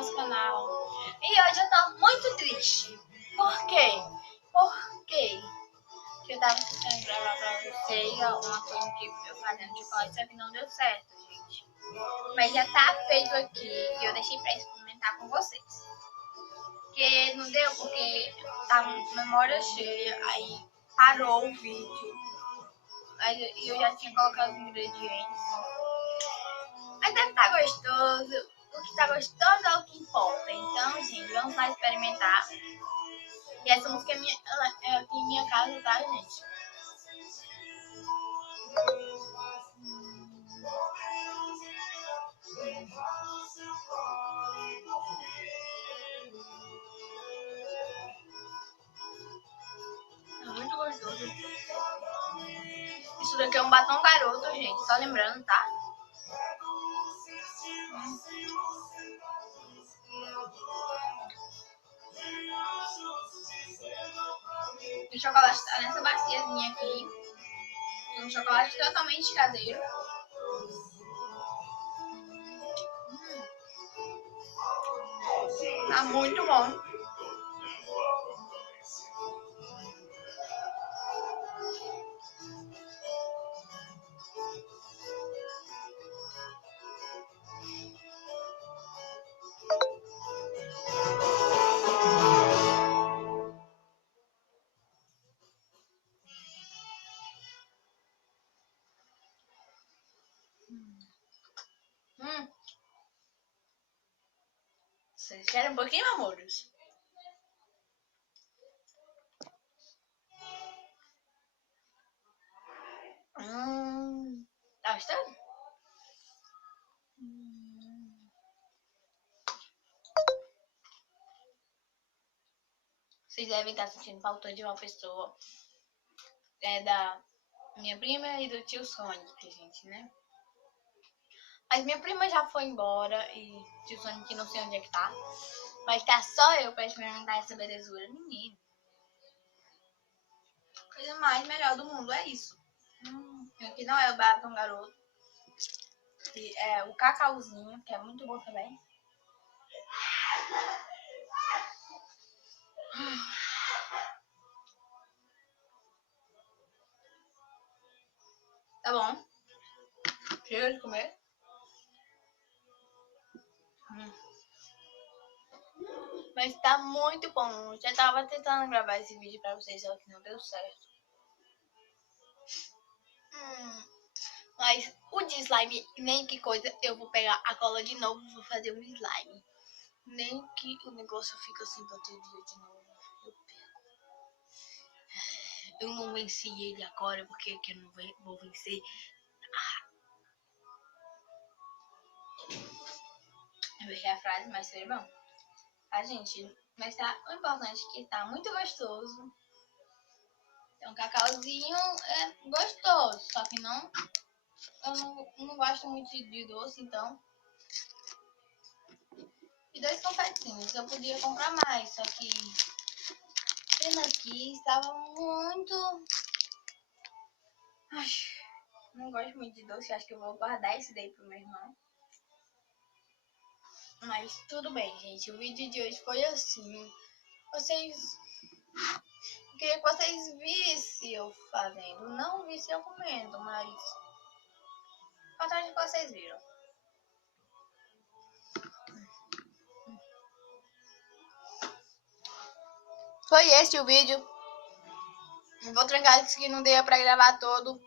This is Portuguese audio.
nosso canal. E hoje eu tô muito triste. Por quê? Porque eu tava tentando gravar pra vocês uma coisa que eu fazendo de chocolate, só que não deu certo, gente. Mas já tá feito aqui e eu deixei pra experimentar com vocês. Porque não deu, porque tá memória cheia, aí parou o vídeo. Aí eu já tinha colocado os ingredientes. Mas deve estar gostoso. O que tá gostoso é o que importa. Então, gente, vamos lá experimentar. E essa música é aqui em minha casa, tá, gente? É muito gostoso. Isso daqui é um batom garoto, gente. Só lembrando, tá? O chocolate tá nessa baciazinha aqui. É um chocolate totalmente caseiro. Tá muito bom. Vocês querem um pouquinho, amores? Tá gostando? Vocês devem estar sentindo falta de uma pessoa. É da minha prima e do tio Sonic, gente, né? Mas minha prima já foi embora e tio Sonic não sei onde é que tá. Mas tá só eu pra experimentar essa belezura, menino. Coisa mais melhor do mundo, é isso. Aqui não é o batom garoto. E é o cacauzinho, que é muito bom também. Tá bom. Chega de comer. Mas tá muito bom. Eu já tava tentando gravar esse vídeo pra vocês, só que não deu certo. Mas o de slime, nem que coisa, eu vou pegar a cola de novo e vou fazer um slime. Nem que o negócio fica sem bateria de novo. Eu pego. Eu não venci ele agora, porque que eu não vou vencer. Eu errei a frase, mas foi bom. Tá, gente? Mas tá, o importante é que tá muito gostoso. Então, cacauzinho é gostoso, só que não... Eu não gosto muito de doce, então... E 2 confetinhos. Eu podia comprar mais, só que... Pena aqui estava muito... Ai, não gosto muito de doce, acho que eu vou guardar esse daí pro meu irmão. Mas tudo bem, gente. O vídeo de hoje foi assim. Eu queria que vocês vissem eu fazendo. Não vissem eu comendo, mas... importante que vocês viram. Foi esse o vídeo. Vou trancar isso que não deu pra gravar todo.